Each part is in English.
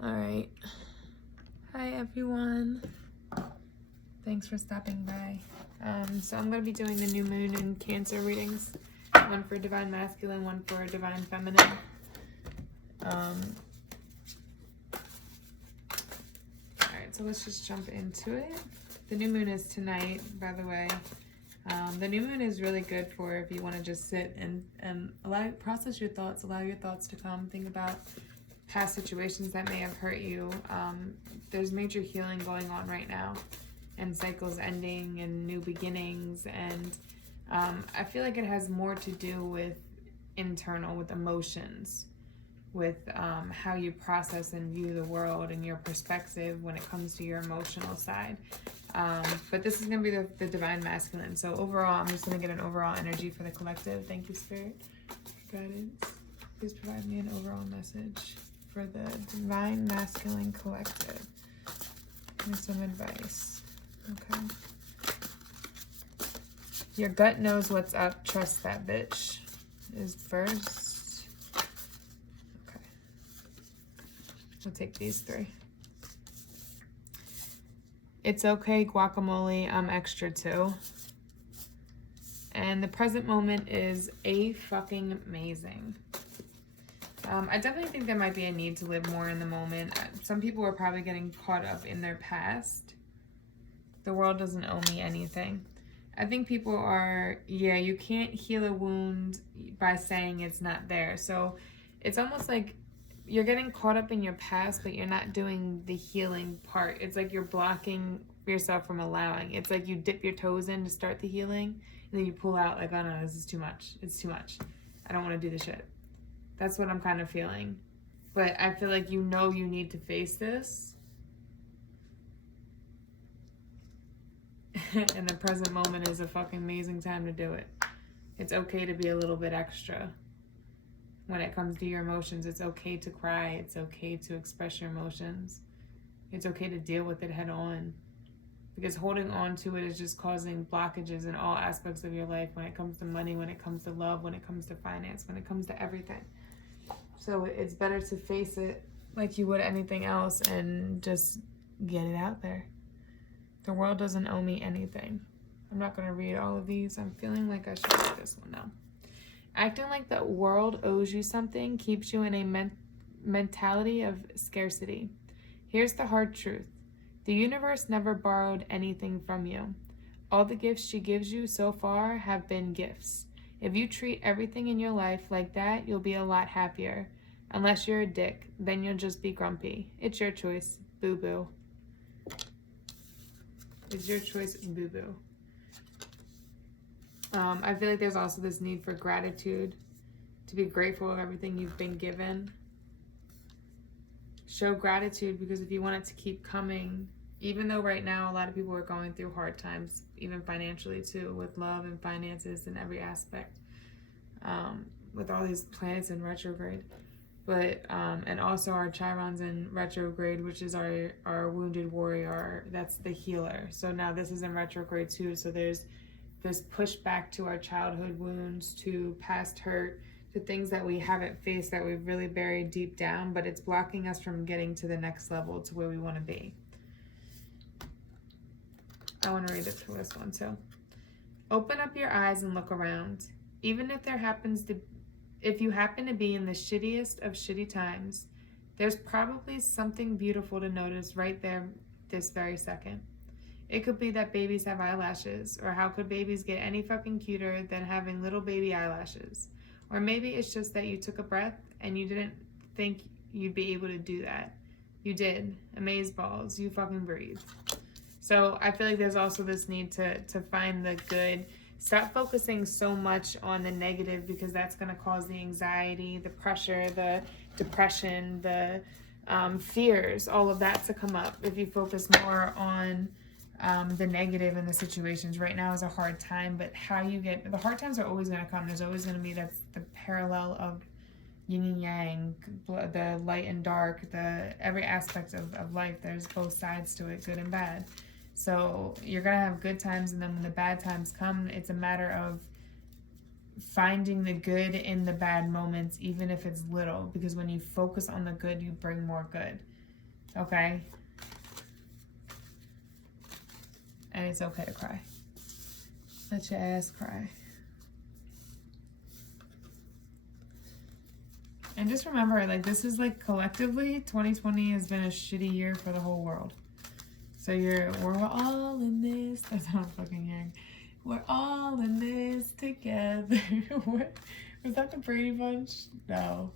All right. Hi, everyone. Thanks for stopping by. So I'm going to be doing the new moon and Cancer readings. One for Divine Masculine, one for Divine Feminine. Alright, so let's just jump into it. The new moon is tonight, by the way. The new moon is really good for if you want to just sit and process your thoughts, allow your thoughts to come, think about past situations that may have hurt you. There's major healing going on right now, and cycles ending and new beginnings, and I feel like it has more to do with internal, with emotions, with how you process and view the world and your perspective when it comes to your emotional side. But this is going to be the Divine Masculine. So overall, I'm just going to get an overall energy for the collective. Thank you, Spirit, for guidance. Please provide me an overall message for the Divine Masculine collective. Give me some advice. Okay. Your gut knows what's up. Trust that bitch is first. Okay. We'll take these three. It's okay, guacamole. I'm extra too. And the present moment is fucking amazing. I definitely think there might be a need to live more in the moment. Some people are probably getting caught up in their past. The world doesn't owe me anything. I think people are, you can't heal a wound by saying it's not there. So it's almost like you're getting caught up in your past, but you're not doing the healing part. It's like you're blocking yourself from allowing. It's like you dip your toes in to start the healing, and then you pull out like, oh no, this is too much. It's too much. I don't want to do the shit. That's what I'm kind of feeling. But I feel like you need to face this. And the present moment is a fucking amazing time to do it. It's okay to be a little bit extra. When it comes to your emotions, it's okay to cry. It's okay to express your emotions. It's okay to deal with it head on. Because holding on to it is just causing blockages in all aspects of your life, when it comes to money, when it comes to love, when it comes to finance, when it comes to everything. So it's better to face it like you would anything else and just get it out there. The world doesn't owe me anything. I'm not going to read all of these. I'm feeling like I should read this one now. Acting like the world owes you something keeps you in a mentality of scarcity. Here's the hard truth. The universe never borrowed anything from you. All the gifts she gives you so far have been gifts. If you treat everything in your life like that, you'll be a lot happier. Unless you're a dick, then you'll just be grumpy. It's your choice, boo-boo. It's your choice, boo-boo. I feel like there's also this need for gratitude, to be grateful of everything you've been given. Show gratitude, because if you want it to keep coming, even though right now a lot of people are going through hard times, even financially too, with love and finances and every aspect, with all these planets in retrograde. But and also our Chiron's in retrograde, which is our wounded warrior. That's the healer. So now this is in retrograde too. So there's this pushback to our childhood wounds, to past hurt, to things that we haven't faced, that we've really buried deep down, but it's blocking us from getting to the next level, to where we want to be. I want to read it to this one too. Open up your eyes and look around. Even if you happen to be in the shittiest of shitty times, there's probably something beautiful to notice right there this very second. It could be that babies have eyelashes, or how could babies get any fucking cuter than having little baby eyelashes? Or maybe it's just that you took a breath and you didn't think you'd be able to do that. You did. Amazeballs. You fucking breathed. So I feel like there's also this need to find the good. Stop focusing so much on the negative, because that's going to cause the anxiety, the pressure, the depression, the fears, all of that to come up. If you focus more on the negative in the situations. Right now is a hard time, but the hard times are always going to come. There's always going to be the parallel of yin and yang, the light and dark, every aspect of life. There's both sides to it, good and bad. So you're going to have good times, and then when the bad times come, it's a matter of finding the good in the bad moments, even if it's little, because when you focus on the good, you bring more good. okay? And it's okay to cry. Let your ass cry. And just remember, like, this is like collectively, 2020 has been a shitty year for the whole world. So we're all in this. That's what I'm fucking hearing. We're all in this together. What? Was that the Brady Bunch? No.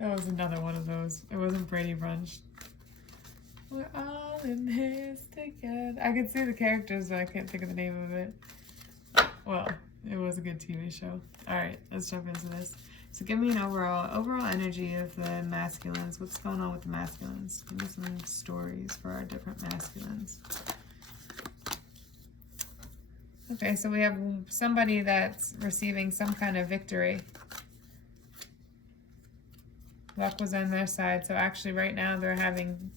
That was another one of those. It wasn't Brady Bunch. We're all in this together. I could see the characters, but I can't think of the name of it. Well, it was a good TV show. Alright, let's jump into this. So give me an overall energy of the masculines. What's going on with the masculines? Give me some stories for our different masculines. Okay, so we have somebody that's receiving some kind of victory. Luck was on their side, so actually right now they're having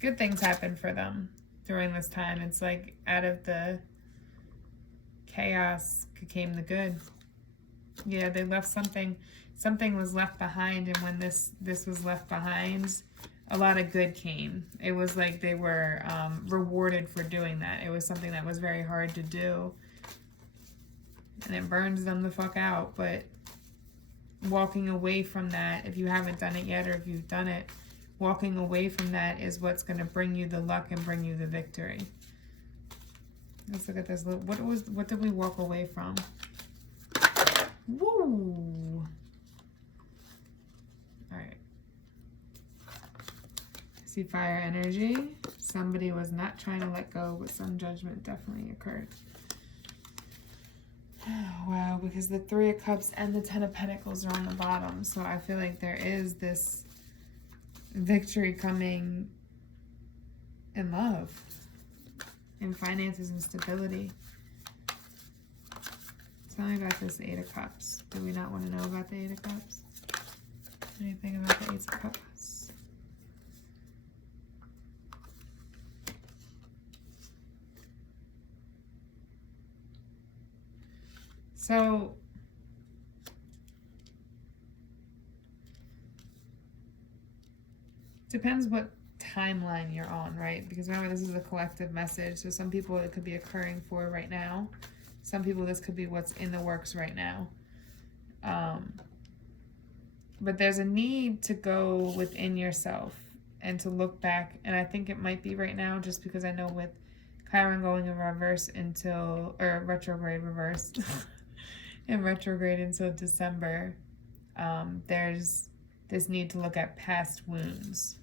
good things happen for them during this time. It's like out of the chaos came the good. Yeah, they left something was left behind, and when this was left behind, a lot of good came. It was like they were rewarded for doing that. It was something that was very hard to do, and it burns them the fuck out. But walking away from that, if you haven't done it yet, or if you've done it, walking away from that is what's going to bring you the luck and bring you the victory. Let's look at this. What did we walk away from? Woo! Alright. See fire energy. Somebody was not trying to let go, but some judgment definitely occurred. Wow, because the 3 of Cups and the 10 of Pentacles are on the bottom. So I feel like there is this victory coming in love, in finances and stability. Tell me about this 8 of Cups. Do we not want to know about the 8 of Cups? Anything about the 8 of Cups? So, depends what timeline you're on, right? Because remember, this is a collective message. So some people it could be occurring for right now. Some people this could be what's in the works right now. But there's a need to go within yourself and to look back. And I think it might be right now, just because I know with Chiron going in reverse or retrograde reverse, in retrograde until December, there's this need to look at past wounds.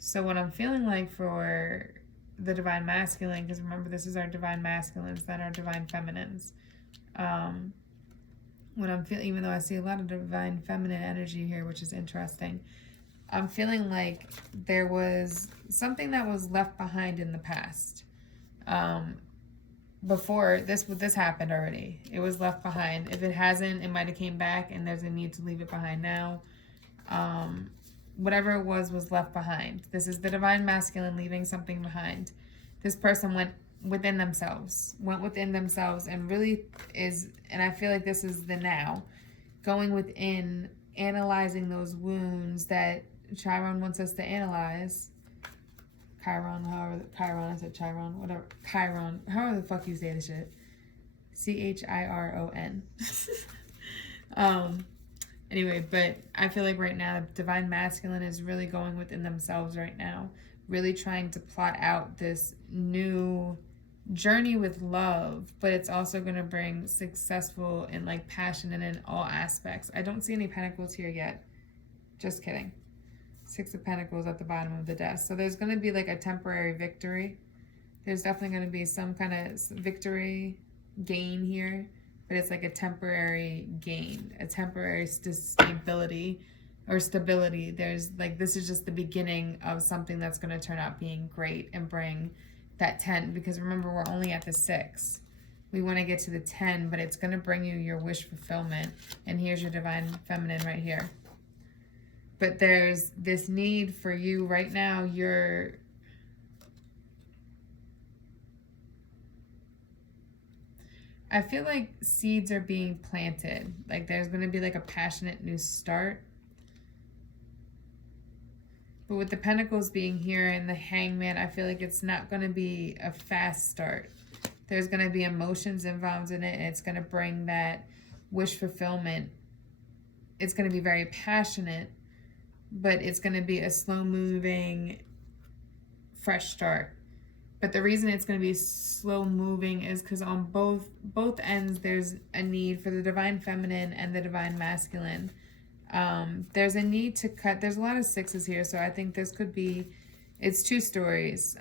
So what I'm feeling like for the divine masculine, because remember this is our divine masculines, then our divine feminines. When I'm feeling, even though I see a lot of divine feminine energy here, which is interesting, I'm feeling like there was something that was left behind in the past. Before this happened already. It was left behind. If it hasn't, it might have came back, and there's a need to leave it behind now. Whatever it was left behind. This is the divine masculine leaving something behind. This person went within themselves, and really is, and I feel like this is the now, going within, analyzing those wounds that Chiron wants us to analyze. Chiron, I said Chiron, whatever. Chiron, however the fuck you say this shit. Chiron. Anyway, but I feel like right now, the divine masculine is really going within themselves right now, really trying to plot out this new journey with love, but it's also going to bring successful and like passion and in all aspects. I don't see any pentacles here yet. Just kidding. 6 of Pentacles at the bottom of the desk. So there's going to be like a temporary victory. There's definitely going to be some kind of victory gain here, but it's like a temporary gain, a temporary stability. There's like, this is just the beginning of something that's going to turn out being great and bring that 10, because remember, we're only at the 6. We want to get to the 10, but it's going to bring you your wish fulfillment. And here's your divine feminine right here. But there's this need for you right now. I feel like seeds are being planted. Like there's going to be like a passionate new start. But with the Pentacles being here and the Hangman, I feel like it's not going to be a fast start. There's going to be emotions involved in it, and it's going to bring that wish fulfillment. It's going to be very passionate, but it's going to be a slow-moving, fresh start. But the reason it's going to be slow-moving is because on both ends, there's a need for the Divine Feminine and the Divine Masculine. There's a need to cut. There's a lot of sixes here, so I think this could be, it's two stories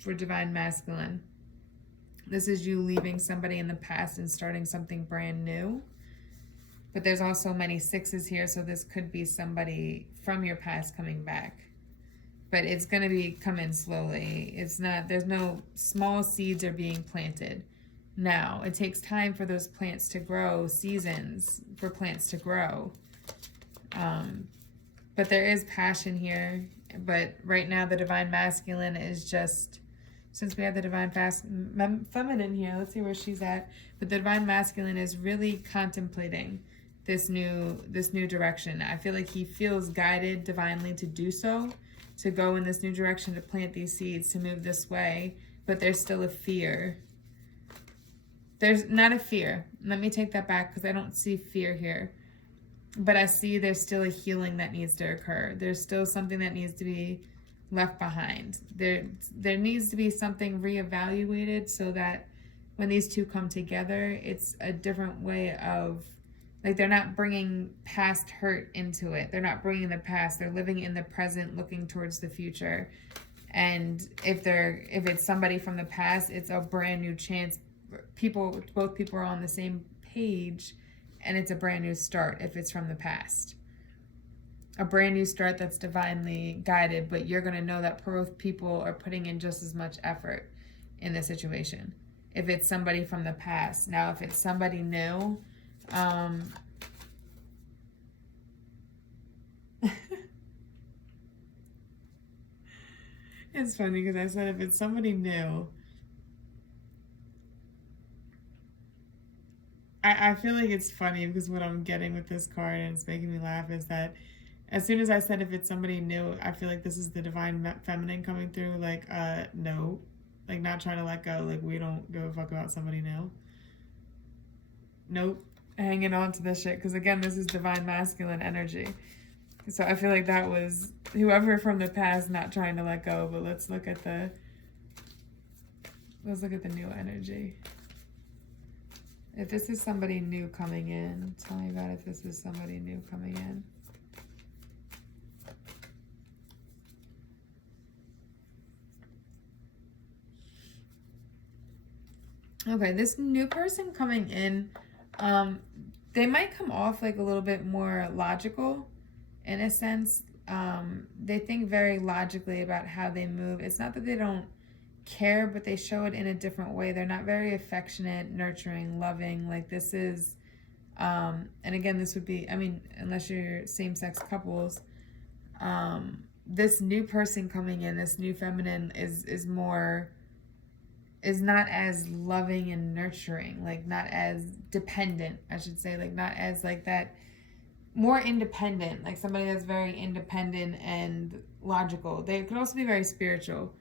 for Divine Masculine. This is you leaving somebody in the past and starting something brand new. But there's also many sixes here, so this could be somebody from your past coming back. But it's going to be coming slowly. It's not, there's no small seeds are being planted. Now, it takes time for those plants to grow, seasons for plants to grow. But there is passion here. But right now, the Divine Masculine is just, since we have the Divine Feminine here, let's see where she's at. But the Divine Masculine is really contemplating this new direction. I feel like he feels guided divinely to do so, to go in this new direction, to plant these seeds, to move this way. But there's still a fear. There's not a fear. Let me take that back because I don't see fear here. But I see there's still a healing that needs to occur. There's still something that needs to be left behind. There needs to be something reevaluated so that when these two come together, it's a different way of, like, they're not bringing past hurt into it. They're not bringing the past. They're living in the present, looking towards the future. And if it's somebody from the past, it's a brand new chance. Both people are on the same page, and it's a brand new start if it's from the past. A brand new start that's divinely guided, but you're going to know that both people are putting in just as much effort in the situation. If it's somebody from the past. Now, if it's somebody new, it's funny because I said if it's somebody new, I feel like it's funny because what I'm getting with this card, and it's making me laugh, is that as soon as I said if it's somebody new, I feel like this is the Divine Feminine coming through, like, no. Like, not trying to let go, like, we don't give a fuck about somebody new. Nope. Hanging on to this shit, because again, this is Divine Masculine energy. So I feel like that was whoever from the past not trying to let go, but let's look at the new energy. If this is somebody new coming in, tell me about if this is somebody new coming in. Okay, this new person coming in, they might come off like a little bit more logical in a sense. They think very logically about how they move. It's not that they don't care, but they show it in a different way. They're not very affectionate, nurturing, loving. Like, this is, and again, this would be, I mean, unless you're same-sex couples, this new person coming in, this new feminine is not as loving and nurturing, like not as dependent, I should say, like not as like that, more independent, like somebody that's very independent and logical. They could also be very spiritual,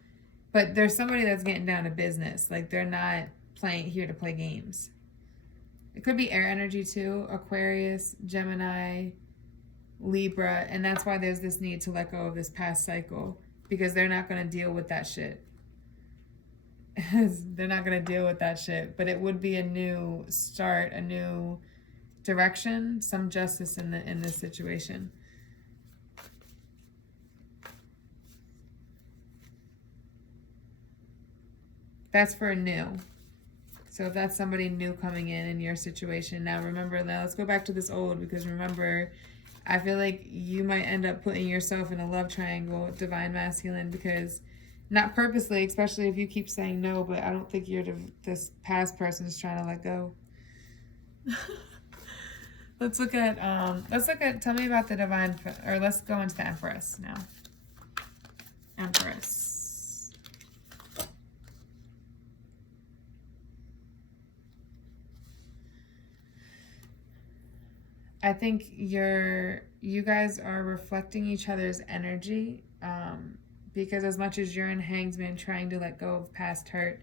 but there's somebody that's getting down to business. Like, they're not here to play games. It could be air energy too, Aquarius, Gemini, Libra, and that's why there's this need to let go of this past cycle, because they're not going to deal with that shit. They're not going to deal with that shit, but it would be a new start, a new direction, some justice in this situation. That's for a new. So if that's somebody new coming in your situation, now remember, now let's go back to this old, because remember, I feel like you might end up putting yourself in a love triangle with Divine Masculine, because not purposely, especially if you keep saying no, but I don't think this past person is trying to let go. Let's look at, tell me about the Divine, or let's go into the Empress now. Empress. I think you guys are reflecting each other's energy Because as much as you're in Hanged Man trying to let go of past hurt,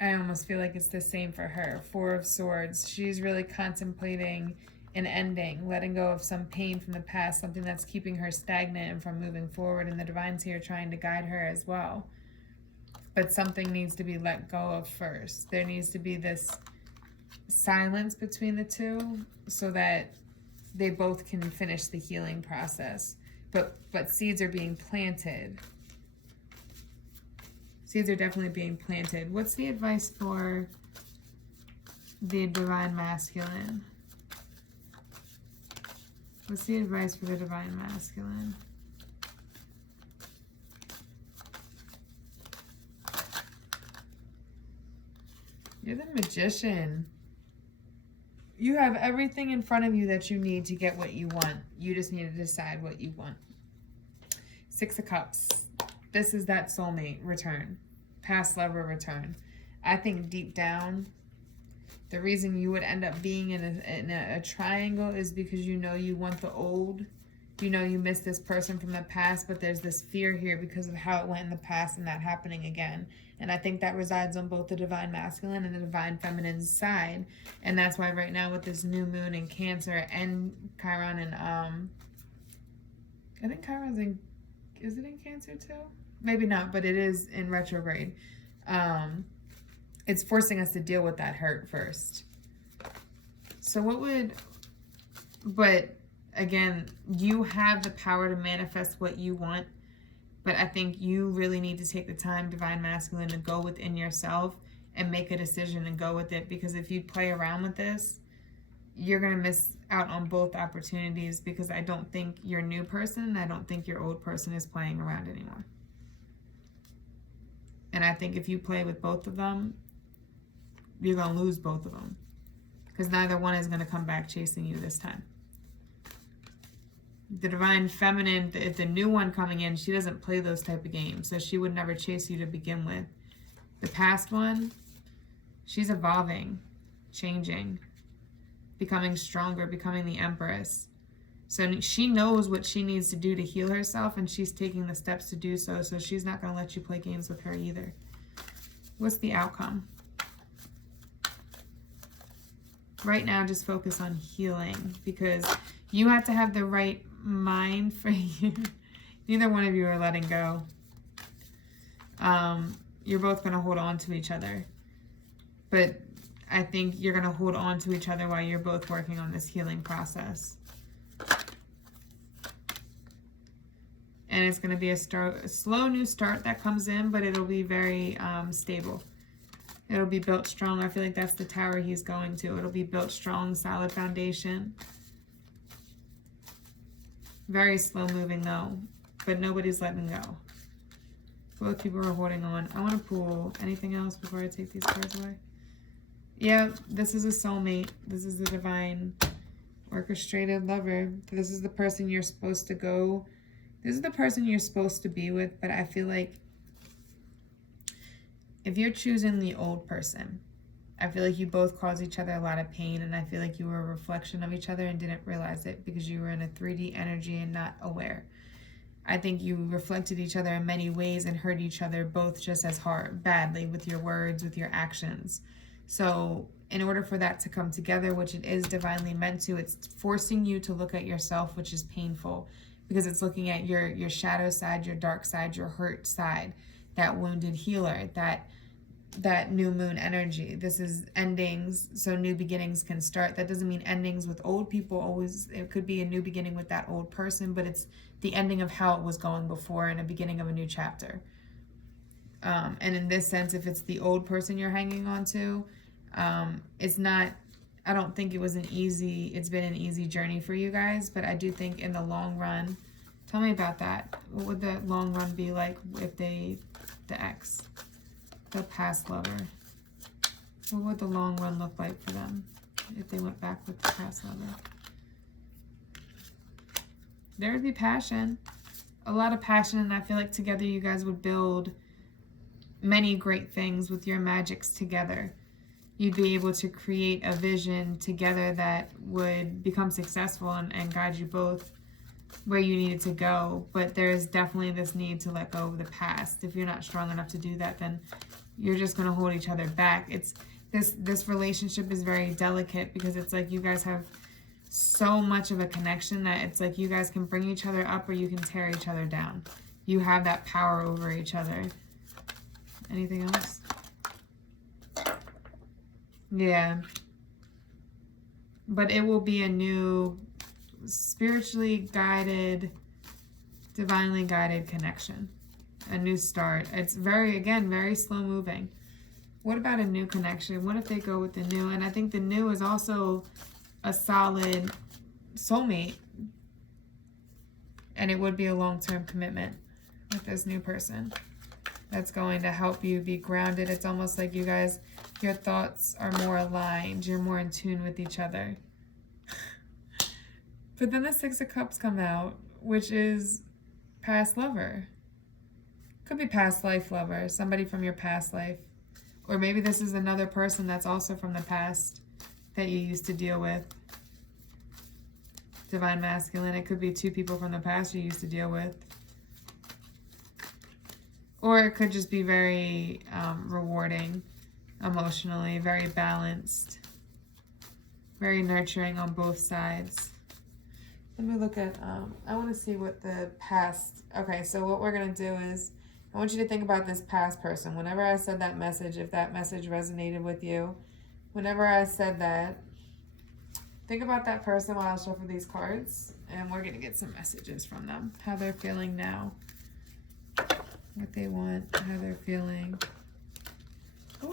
I almost feel like it's the same for her. Four of Swords. She's really contemplating an ending, letting go of some pain from the past, something that's keeping her stagnant and from moving forward. And the Divine's here trying to guide her as well. But something needs to be let go of first. There needs to be this silence between the two so that they both can finish the healing process. But seeds are being planted. Seeds are definitely being planted. What's the advice for the Divine Masculine? What's the advice for the Divine Masculine? You're the Magician. You have everything in front of you that you need to get what you want. You just need to decide what you want. Six of Cups. This is that soulmate return. Past lover return. I think deep down, the reason you would end up being in a triangle is because you know you want the old. You know you miss this person from the past, but there's this fear here because of how it went in the past and that happening again. And I think that resides on both the Divine Masculine and the Divine Feminine side. And that's why right now with this new moon in Cancer and Chiron and I think Chiron's in, is it in Cancer too? Maybe not, but it is in retrograde. It's forcing us to deal with that hurt first. So what would, but again, you have the power to manifest what you want. But I think you really need to take the time, Divine Masculine, to go within yourself and make a decision and go with it. Because if you play around with this, you're going to miss out on both opportunities, because I don't think your new person, I don't think your old person is playing around anymore. And I think if you play with both of them, you're going to lose both of them. Because neither one is going to come back chasing you this time. The Divine Feminine, if the new one coming in, she doesn't play those type of games. So she would never chase you to begin with. The past one, she's evolving, changing, becoming stronger, becoming the Empress. So she knows what she needs to do to heal herself, and she's taking the steps to do so. So she's not going to let you play games with her either. What's the outcome? Right now, just focus on healing, because you have to have the right mind for you. Neither one of you are letting go. You're both going to hold on to each other. But I think you're going to hold on to each other while you're both working on this healing process. And it's going to be a slow new start that comes in, but it'll be very stable. It'll be built strong. I feel like that's the tower he's going to. It'll be built strong, solid foundation. Very slow moving though, but nobody's letting go. Both people are holding on. I want to pull anything else before I take these cards away. Yeah, this is a soulmate. This is the Divine Orchestrated Lover. This is the person you're supposed to go. This is the person you're supposed to be with, but I feel like if you're choosing the old person, I feel like you both caused each other a lot of pain, and I feel like you were a reflection of each other and didn't realize it because you were in a 3D energy and not aware. I think you reflected each other in many ways and hurt each other both just as badly with your words, with your actions. So in order for that to come together, which it is divinely meant to, it's forcing you to look at yourself, which is painful, because it's looking at your shadow side, your dark side, your hurt side, that wounded healer, that new moon energy. This is endings, so new beginnings can start. That doesn't mean endings with old people always. It could be a new beginning with that old person, but it's the ending of how it was going before and a beginning of a new chapter. And in this sense, if it's the old person you're hanging on to, it's not, I don't think it's been an easy journey for you guys, but I do think in the long run, tell me about that. What would the long run be like if the ex, the past lover, what would the long run look like for them if they went back with the past lover? There would be passion, a lot of passion, and I feel like together you guys would build many great things with your magics together. you'd be able to create a vision together that would become successful and guide you both where you needed to go. But there's definitely this need to let go of the past. If you're not strong enough to do that, then you're just going to hold each other back. It's this relationship is very delicate because it's like you guys have so much of a connection that it's like you guys can bring each other up or you can tear each other down. You have that power over each other. Anything else? Yeah. But it will be a new spiritually guided, divinely guided connection. A new start. It's very, again, very slow moving. What about a new connection? What if they go with the new? And I think the new is also a solid soulmate. And it would be a long-term commitment with this new person that's going to help you be grounded. It's almost like you guys, your thoughts are more aligned. You're more in tune with each other. But then the Six of Cups come out, which is past lover. Could be past life lover, somebody from your past life. Or maybe this is another person that's also from the past that you used to deal with. Divine Masculine. It could be two people from the past you used to deal with. Or it could just be very rewarding emotionally, very balanced, very nurturing on both sides. Let me look at, I want to see what the past, okay, so what we're going to do is, I want you to think about this past person. Whenever I said that message, if that message resonated with you, whenever I said that, think about that person while I shuffle these cards, and we're going to get some messages from them. How they're feeling now. What they want, how they're feeling. Ooh.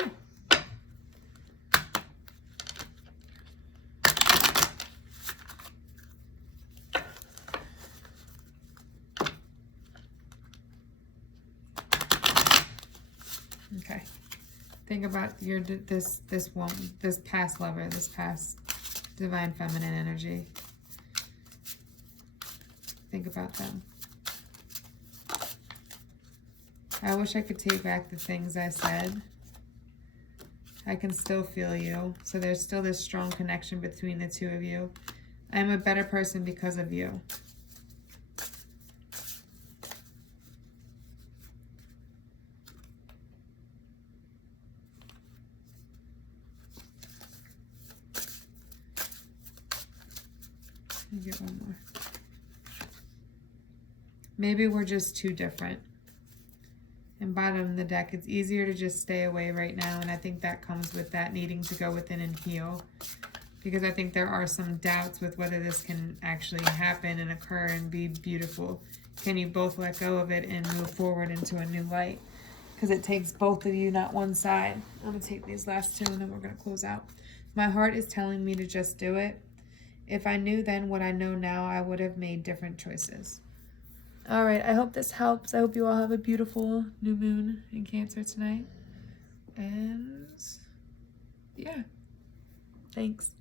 Okay. Think about your this woman, this past lover, this past divine feminine energy. Think about them. I wish I could take back the things I said. I can still feel you. So there's still this strong connection between the two of you. I'm a better person because of you. Let me get one more. Maybe we're just too different. And bottom of the deck, it's easier to just stay away right now. And I think that comes with that needing to go within and heal. Because I think there are some doubts with whether this can actually happen and occur and be beautiful. Can you both let go of it and move forward into a new light? Because it takes both of you, not one side. I'm going to take these last two and then we're going to close out. My heart is telling me to just do it. If I knew then what I know now, I would have made different choices. All right, I hope this helps. I hope you all have a beautiful new moon in Cancer tonight. And yeah, thanks.